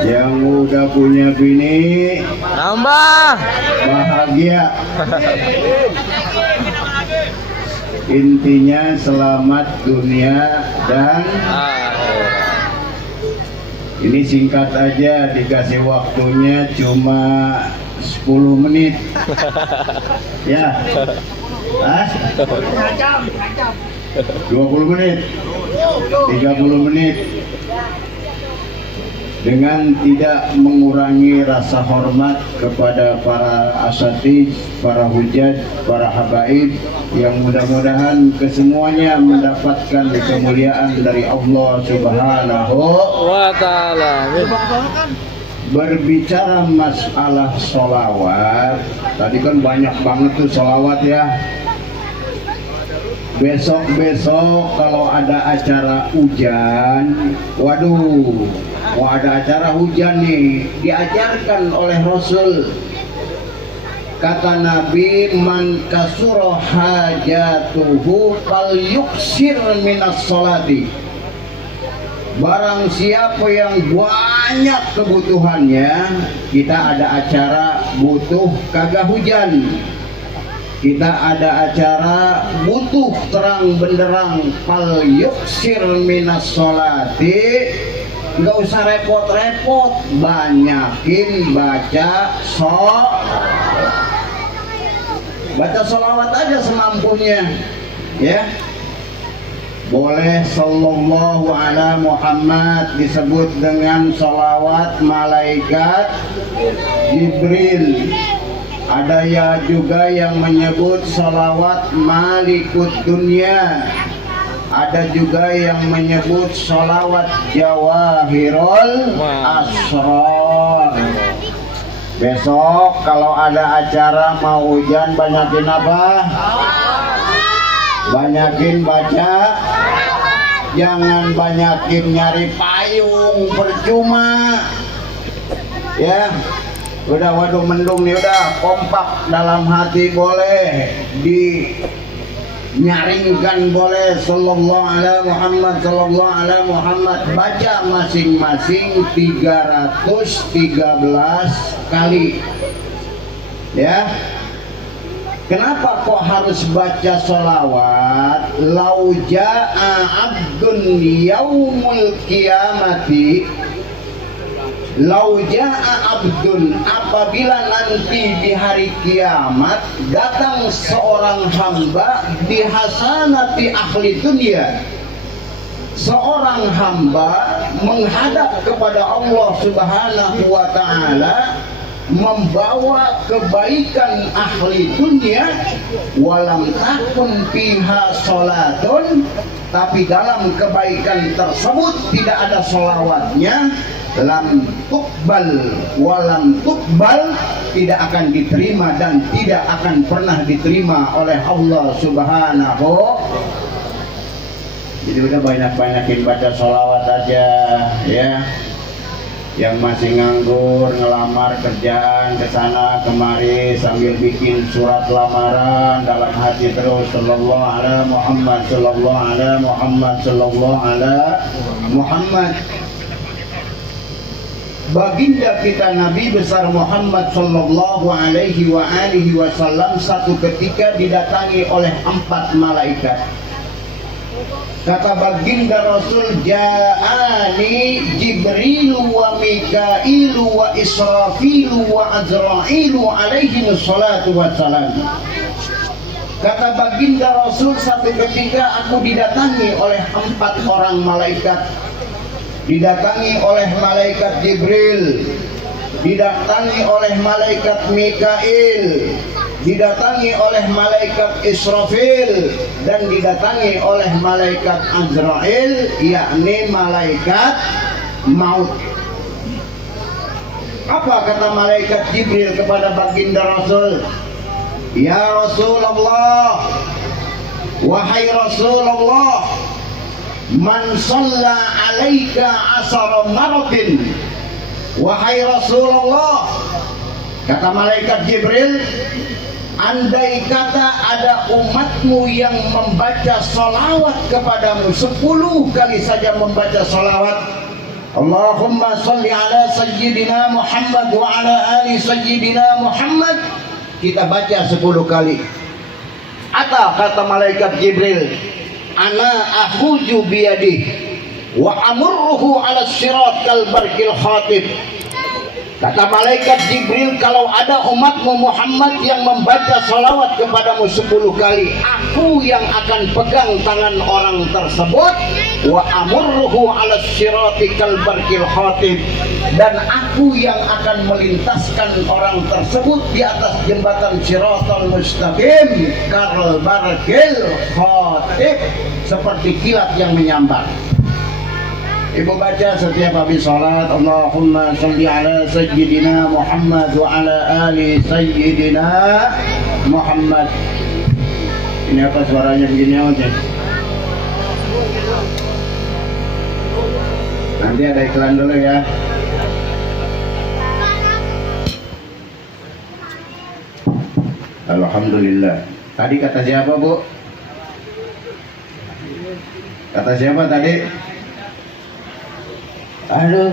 Yang udah punya bini nambah bahagia. Intinya selamat dunia dan ini singkat aja, dikasih waktunya cuma 10 menit. Ya. 20 menit. 30 menit. Dengan tidak mengurangi rasa hormat kepada para asatidz, para hujjaj, para habaib yang mudah-mudahan kesemuanya mendapatkan kemuliaan dari Allah Subhanahu wa ta'ala. Berbicara masalah sholawat, tadi kan banyak banget tuh sholawat ya. Besok-besok kalau ada acara hujan, waduh, mau ada acara hujan nih, diajarkan oleh Rasul. Kata Nabi, man kasura hajatuhu fal yuksir minas sholati. Barang siapa yang banyak kebutuhannya, kita ada acara butuh kagak hujan, kita ada acara butuh terang benderang, fal yuksir minas sholati. Nggak usah repot-repot, banyakin baca sholawat aja semampunya, ya. Boleh sallallahu ala Muhammad disebut dengan sholawat malaikat Jibril. Ada ya juga yang menyebut sholawat malikut dunia. Ada juga yang menyebut sholawat jawahirul asrar. Besok kalau ada acara mau hujan, banyakin apa? Banyakin baca. Jangan banyakin nyari payung, percuma. Ya. Udah, waduh mendung nih, udah kompak dalam hati boleh, nyaringkan boleh, sallallahu ala Muhammad, sallallahu ala Muhammad. Baca masing-masing 313 kali, ya. Kenapa kok harus baca sholawat? Lau ja'a abdun yaumul qiyamati, lau ja'a abdun, apabila nanti di hari kiamat datang seorang hamba bihasanati ahli dunia, seorang hamba menghadap kepada Allah Subhanahu wa ta'ala membawa kebaikan ahli dunia, walam takun fiha sholatun, tapi dalam kebaikan tersebut tidak ada sholawatnya, lam tuqbal walam tuqbal, tidak akan diterima dan tidak akan pernah diterima oleh Allah Subhanahu. Jadi udah banyak-banyakin baca sholawat aja, ya. Yang masih nganggur, ngelamar kerjaan ke sana kemari sambil bikin surat lamaran dalam hati terus, sallallahu ala Muhammad, sallallahu ala Muhammad, sallallahu ala Muhammad. Baginda kita Nabi besar Muhammad sallallahu alaihi wa alihi wasallam satu ketika didatangi oleh 4 malaikat. Kata baginda Rasul, ja'ani Jibrilu wa Mikailu wa Israfilu wa Azrailu alaihi wassalatu wassalam. Kata baginda Rasul, satu ketika aku didatangi oleh 4 orang malaikat. Didatangi oleh malaikat Jibril, didatangi oleh malaikat Mikail, didatangi oleh malaikat Israfil, dan didatangi oleh malaikat Azrail, yakni malaikat maut. Apa kata malaikat Jibril kepada baginda Rasul? Ya Rasulullah, wahai Rasulullah, man shalla alaika asara maratin. Wahai Rasulullah, kata malaikat Jibril, andai kata ada umatmu yang membaca salawat kepadamu 10 kali saja membaca salawat, Allahumma salli ala sayyidina Muhammad wa ala ali sayyidina Muhammad, kita baca 10 kali. Atau kata malaikat Jibril, ana akhuju biyadih wa amurruhu ala sirat kal barkil khatib. Kata malaikat Jibril, kalau ada umatmu Muhammad yang membaca salawat kepadamu 10 kali, aku yang akan pegang tangan orang tersebut, wa amurruhu ala sirati kal barkil khatib, dan aku yang akan melintaskan orang tersebut di atas jembatan Siratal Mustaqim kal barkil khatib, seperti kilat yang menyambar. Ibu baca setiap habis salat, Allahumma salli ala sayyidina Muhammad wa ala ali sayyidina Muhammad. Ini apa suaranya begini aja? Nanti ada iklan dulu ya. Alhamdulillah. Tadi kata siapa, Bu? Kata siapa tadi? Aduh.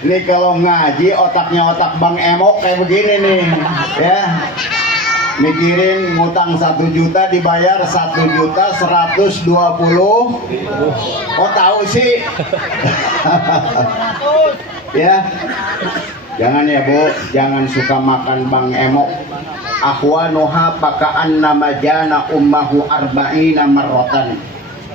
Ini kalau ngaji otaknya otak Bang Emok kayak begini nih, ya. Mikirin ngutang 1 juta dibayar 1.120.000. Oh tahu sih. Ya. Jangan ya Bu, jangan suka makan Bang Emok. Akhwanuha pakaan nama jana ummahu arba'ina marrotan.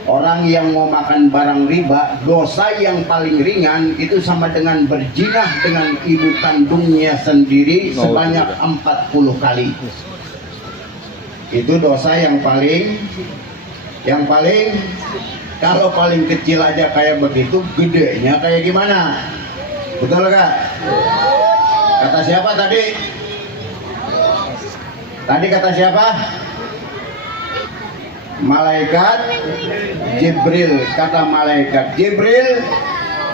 Orang yang mau makan barang riba, dosa yang paling ringan itu sama dengan berzinah dengan ibu kandungnya sendiri sebanyak 40 kali. Itu dosa yang paling kalau paling kecil aja kayak begitu, gedenya kayak gimana? Betul gak? Kata siapa tadi? Tadi kata siapa? Malaikat Jibril. Kata malaikat Jibril,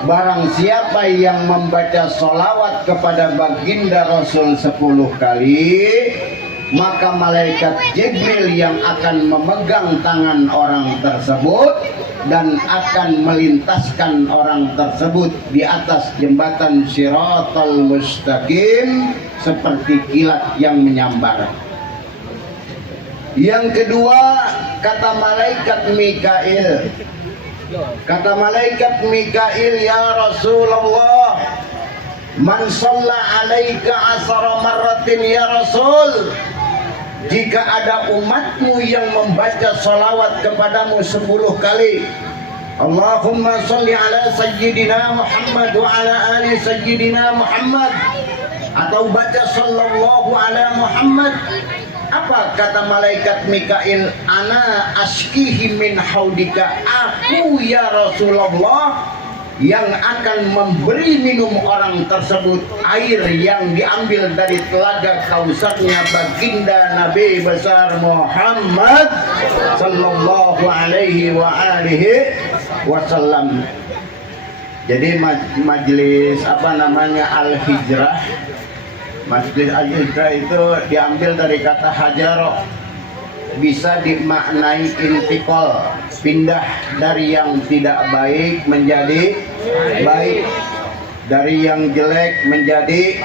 barang siapa yang membaca sholawat kepada baginda Rasul 10 kali, maka malaikat Jibril yang akan memegang tangan orang tersebut dan akan melintaskan orang tersebut di atas jembatan Siratal Mustaqim seperti kilat yang menyambar. Yang kedua, kata malaikat Mikail. Kata malaikat Mikail, ya Rasulullah, man shalla alaika asara marratin ya Rasul. Jika ada umatmu yang membaca salawat kepadamu 10 kali, Allahumma salli ala sayyidina Muhammad wa ala ali sayyidina Muhammad, atau baca sallallahu ala Muhammad. Apa kata malaikat Mikail? Ana ashkihi min haudika, aku ya Rasulullah yang akan memberi minum orang tersebut air yang diambil dari telaga kausarnya baginda Nabi besar Muhammad sallallahu alaihi wa alihi wasallam. Jadi majelis apa namanya Al-Hijrah, Masjid Al-Hijrah itu diambil dari kata hajaro, bisa dimaknai intikal, pindah dari yang tidak baik menjadi baik, dari yang jelek menjadi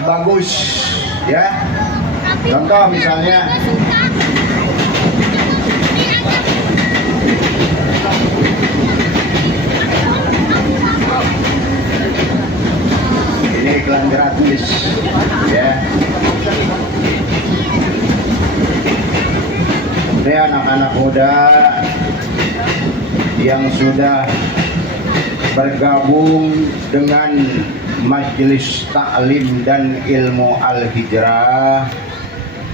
bagus, ya. Contoh misalnya ini iklan gratis, ya. Ini anak-anak muda yang sudah bergabung dengan Majelis Taklim dan Ilmu Al-Hijrah,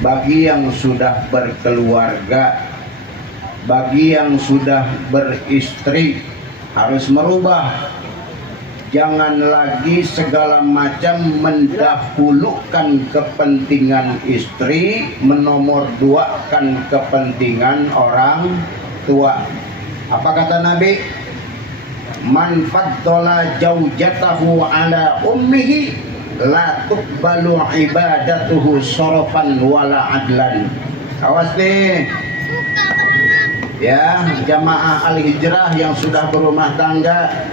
bagi yang sudah berkeluarga, bagi yang sudah beristri, harus merubah. Jangan lagi segala macam mendahulukan kepentingan istri, menomorduakan kepentingan orang tua. Apa kata Nabi? Man faddala jaujatahu ala ummihi la tuqbalu ibadatuhu sorofan wala adlan. Awas nih ya jamaah al-hijrah yang sudah berumah tangga.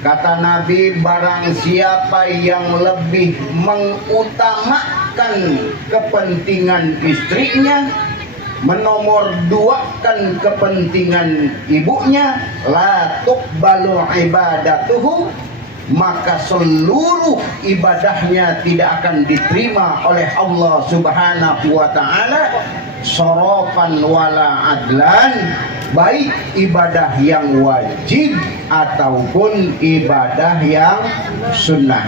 Kata Nabi, barang siapa yang lebih mengutamakan kepentingan istrinya, menomor duakan kepentingan ibunya, la tuqbalu ibadatuhu, maka seluruh ibadahnya tidak akan diterima oleh Allah Subhanahu wa ta'ala, sorofan wala adlan, baik ibadah yang wajib ataupun ibadah yang sunnah.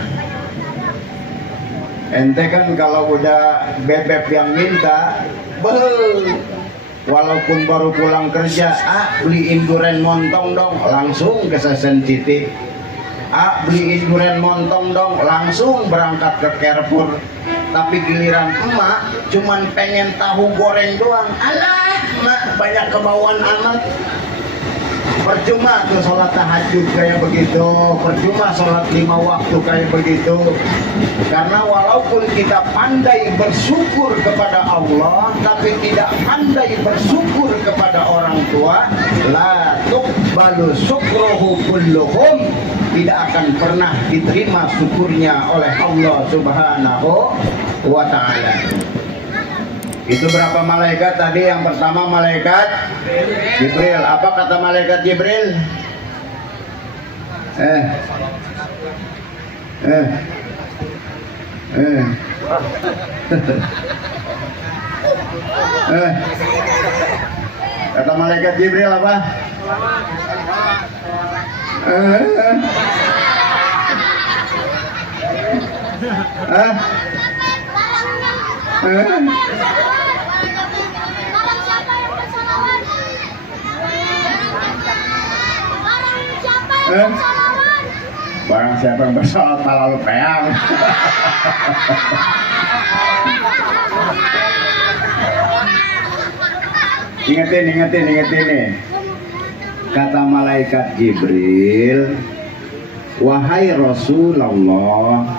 Ente kan kalau udah bebek yang minta, walaupun baru pulang kerja, beliin durian montong dong, langsung ke sensitif. Beliin durian montong dong, langsung berangkat ke Carrefour. Tapi giliran emak cuman pengen tahu goreng doang, alah mak banyak kemauan amat. Percuma tuh sholat tahajud kayak begitu, percuma sholat 5 waktu kayak begitu. Karena walaupun kita pandai bersyukur kepada Allah, tapi tidak pandai bersyukur kepada orang tua, la tuqbalu syukruhu kulluhum, tidak akan pernah diterima syukurnya oleh Allah Subhanahu wa ta'ala. Itu berapa malaikat tadi? Yang pertama malaikat Jibril. Apa kata malaikat Jibril? Kata malaikat Jibril apa? Barang siapa yang bersolat malah lu peang. Ingetin nih. Kata malaikat Jibril, wahai Rasulullah,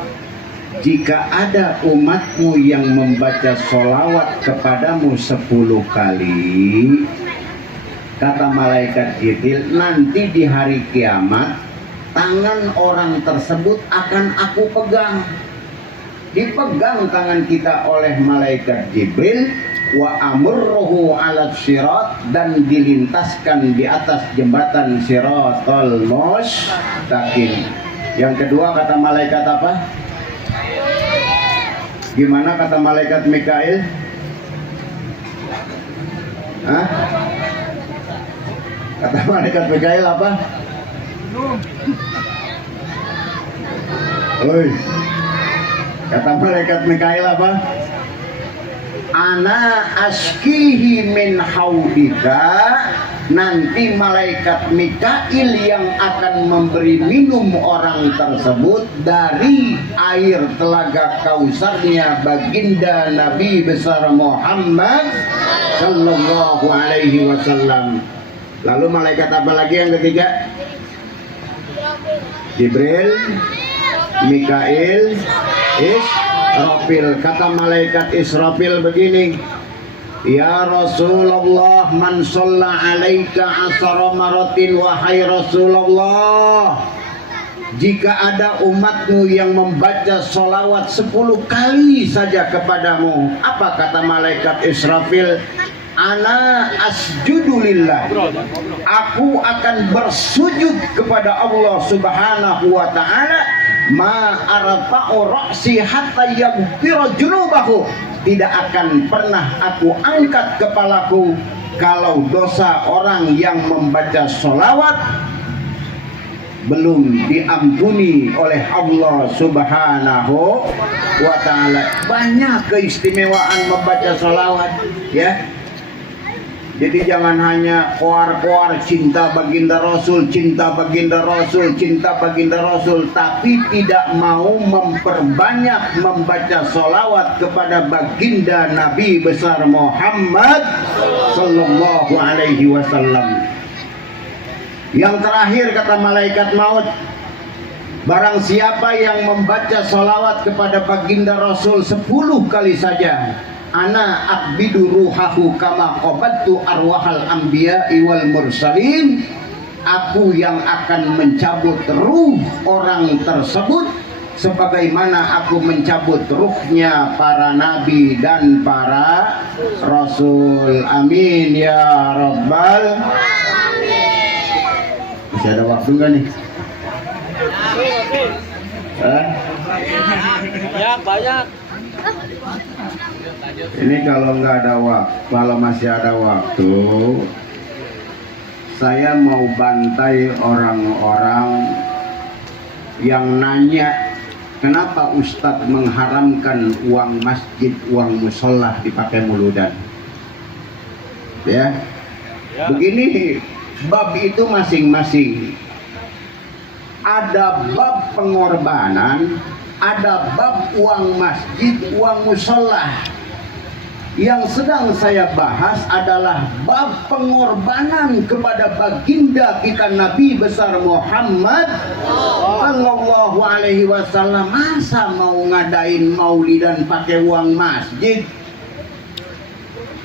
jika ada umatmu yang membaca sholawat kepadamu 10 kali, kata malaikat Jibril, nanti di hari kiamat tangan orang tersebut akan aku pegang. Dipegang tangan kita oleh malaikat Jibril, wa amurruhu ala sirat, dan dilintaskan di atas jembatan Siratal Mustaqim. Yang kedua kata malaikat apa? Gimana kata malaikat Mikail? Kata malaikat Mikail apa? Oi. Kata malaikat Mikail apa? Ana askihi min haudika. Nanti malaikat Mikail yang akan memberi minum orang tersebut dari air telaga Kausarnya baginda Nabi besar Muhammad sallallahu alaihi wasallam. Lalu malaikat apa lagi yang ketiga? Jibril, Mikail, Israfil. Kata malaikat Israfil begini, ya Rasulullah, man shalla alaika asara maratin, wahai Rasulullah, jika ada umatmu yang membaca sholawat 10 kali saja kepadamu, apa kata malaikat Israfil? Ana asjudu lillah, aku akan bersujud kepada Allah Subhanahu wa ta'ala, ma arfa'u ra'si hatta yaghfira junubahu, tidak akan pernah aku angkat kepalaku kalau dosa orang yang membaca sholawat belum diampuni oleh Allah Subhanahu wa ta'ala. Banyak keistimewaan membaca sholawat, ya. Jadi jangan hanya koar-koar cinta baginda Rasul, cinta baginda Rasul, cinta baginda Rasul, tapi tidak mau memperbanyak membaca sholawat kepada baginda Nabi besar Muhammad sallallahu alaihi wasallam. Yang terakhir kata malaikat maut, Barang siapa yang membaca sholawat kepada baginda Rasul 10 kali saja, ana abbidu ruhahu kama qabattu arwahal anbiya'i wal mursalin, aku yang akan mencabut ruh orang tersebut sebagaimana aku mencabut ruhnya para nabi dan para rasul. Amin ya rabbal alamin. Masih ada waktu nggak nih? Banyak. Ini kalau nggak ada waktu, kalau masih ada waktu, saya mau bantai orang-orang yang nanya kenapa Ustadz mengharamkan uang masjid, uang musola dipakai muludan. Ya, begini, bab itu masing-masing. Ada bab pengorbanan, ada bab uang masjid, uang musola. Yang sedang saya bahas adalah bab pengorbanan kepada baginda kita Nabi besar Muhammad sallallahu alaihi wasallam. Masa mau ngadain maulidan pakai uang masjid?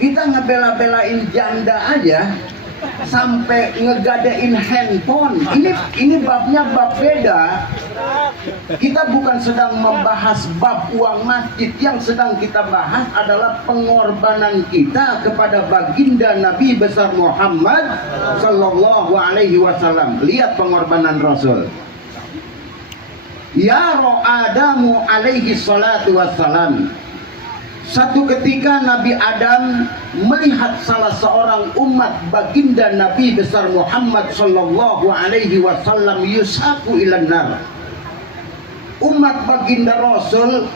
Kita ngebela-belain janda aja sampai ngegadein handphone. Ini babnya bab beda. Kita bukan sedang membahas bab uang masjid. Yang sedang kita bahas adalah pengorbanan kita kepada baginda Nabi besar Muhammad sallallahu alaihi wasallam. Lihat pengorbanan Rasul. Ya Adamu alaihi salatu wassalam. Satu ketika Nabi Adam melihat salah seorang umat baginda Nabi besar Muhammad sallallahu alaihi wasallam yusaku ilan nar. Umat baginda Rasul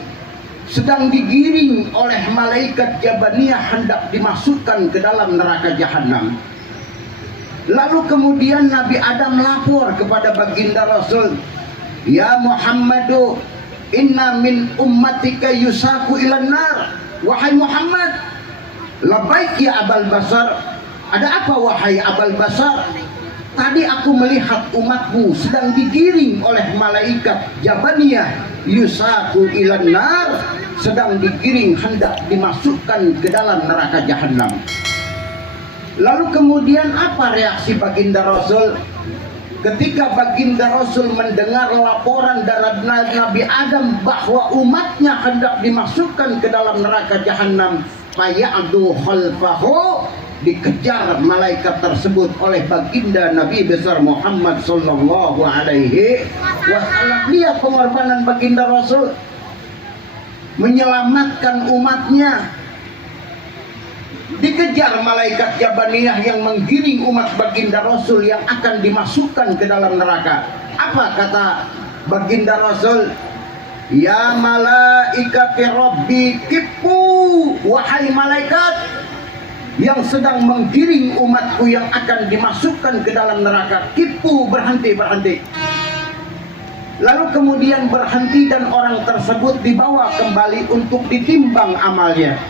sedang digiring oleh malaikat Jabaniyah hendak dimasukkan ke dalam neraka jahanam. Lalu kemudian Nabi Adam lapor kepada baginda Rasul, "Ya Muhammadu, inna min ummatika yusaku ilan nar." Wahai Muhammad, labaik ya Abal Basar. Ada apa wahai Abal Basar? Tadi aku melihat umatmu sedang digiring oleh malaikat Jabaniyah yusaku ilan nar, sedang digiring hendak dimasukkan ke dalam neraka jahanam. Lalu kemudian apa reaksi baginda Rasul? Ketika baginda Rasul mendengar laporan dari Nabi Adam bahwa umatnya hendak dimasukkan ke dalam neraka jahanam, faya'du khalfahu, dikejar malaikat tersebut oleh baginda Nabi besar Muhammad sallallahu alaihi wasallam. Lihat pengorbanan baginda Rasul menyelamatkan umatnya. Dikejar malaikat Jabaniyah yang menggiring umat baginda Rasul yang akan dimasukkan ke dalam neraka. Apa kata baginda Rasul? Ya malaikati Rabbi kipu, wahai malaikat yang sedang menggiring umatku yang akan dimasukkan ke dalam neraka, kipu, berhenti. Lalu kemudian berhenti dan orang tersebut dibawa kembali untuk ditimbang amalnya.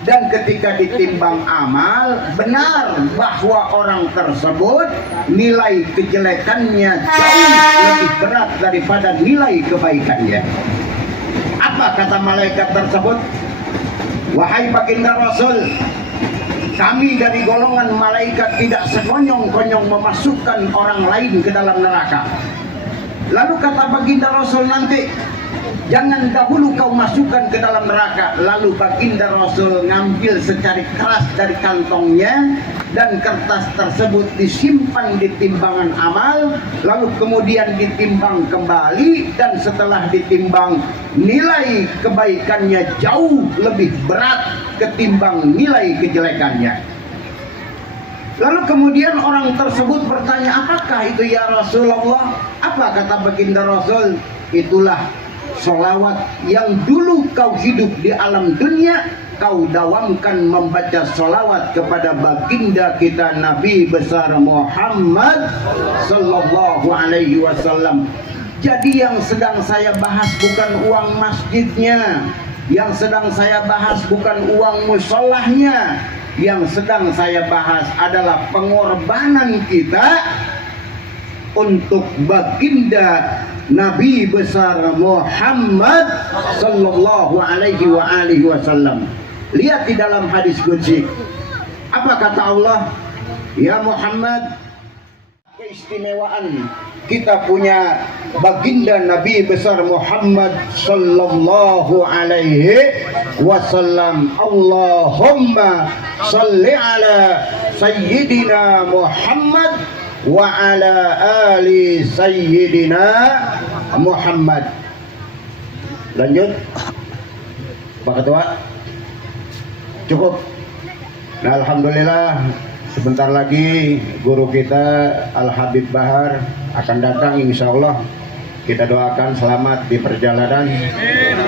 Dan ketika ditimbang amal, benar bahwa orang tersebut nilai kejelekannya jauh lebih berat daripada nilai kebaikannya. Apa kata malaikat tersebut? Wahai baginda Rasul, kami dari golongan malaikat tidak sekonyong-konyong memasukkan orang lain ke dalam neraka. Lalu kata baginda Rasul nanti, jangan dahulu kau masukkan ke dalam neraka. Lalu baginda Rasul ngambil secari keras dari kantongnya dan kertas tersebut disimpan di timbangan amal. Lalu kemudian ditimbang kembali, dan setelah ditimbang nilai kebaikannya jauh lebih berat ketimbang nilai kejelekannya. Lalu kemudian orang tersebut bertanya, apakah itu ya Rasulullah? Apa kata baginda Rasul? Itulah sholawat yang dulu kau hidup di alam dunia, kau dawamkan membaca sholawat kepada baginda kita Nabi besar Muhammad sallallahu alaihi wasallam. Jadi yang sedang saya bahas bukan uang masjidnya, yang sedang saya bahas bukan uang musolahnya, yang sedang saya bahas adalah pengorbanan kita untuk baginda Nabi besar Muhammad sallallahu alaihi wasallam. Lihat di dalam hadis qudsi. Apa kata Allah? Ya Muhammad, keistimewaan kita punya baginda Nabi besar Muhammad sallallahu alaihi wasallam. Allahumma salli ala sayyidina Muhammad wa ala ali sayyidina Muhammad. Lanjut Pak Ketua. Cukup. Nah, alhamdulillah sebentar lagi guru kita Al Habib Bahar akan datang, insya Allah. Kita doakan selamat di perjalanan.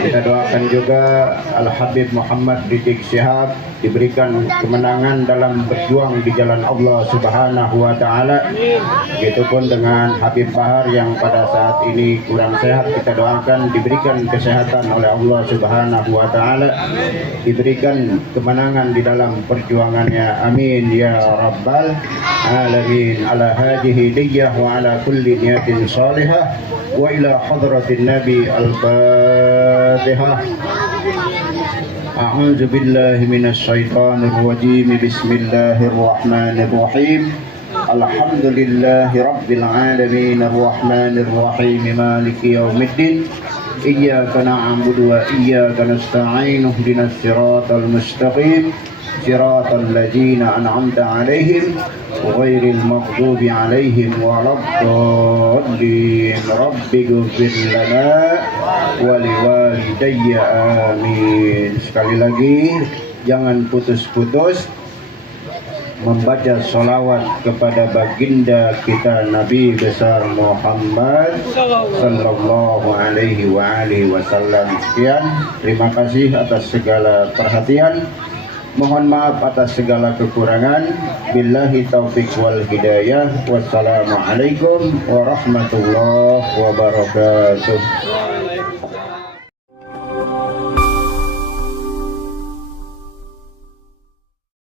Kita doakan juga Al Habib Muhammad Rizik Syihab diberikan kemenangan dalam berjuang di jalan Allah Subhanahu wa taala. Begitupun dengan Habib Bahar yang pada saat ini kurang sehat, kita doakan diberikan kesehatan oleh Allah Subhanahu wa taala, diberikan kemenangan di dalam perjuangannya. Amin ya rabbal alamin. Ala hadhihi niyyah wa ala kulli niyatin salihah wa ila hadratin nabi al-fatihah. A'udzu billahi minasy syaithanir rajim. Bismillahir rahmanir rahim. Alhamdulillahi rabbil alamin arrahmanir rahim maliki yaumiddin. Iyyaka na'budu wa iyyaka nasta'in. Ihdinas siratal mustaqim. Siratal ladzina an'amta 'alaihim ghairil maghdubi 'alaihim waladdallin. Rabbighfir lana wa liwalidayya amin. Sekali lagi jangan putus-putus membaca sholawat kepada baginda kita Nabi besar Muhammad sallallahu alaihi wasallam. Sekian, terima kasih atas segala perhatian. Mohon maaf atas segala kekurangan. Billahi taufiq wal hidayah. Wassalamualaikum warahmatullahi wabarakatuh.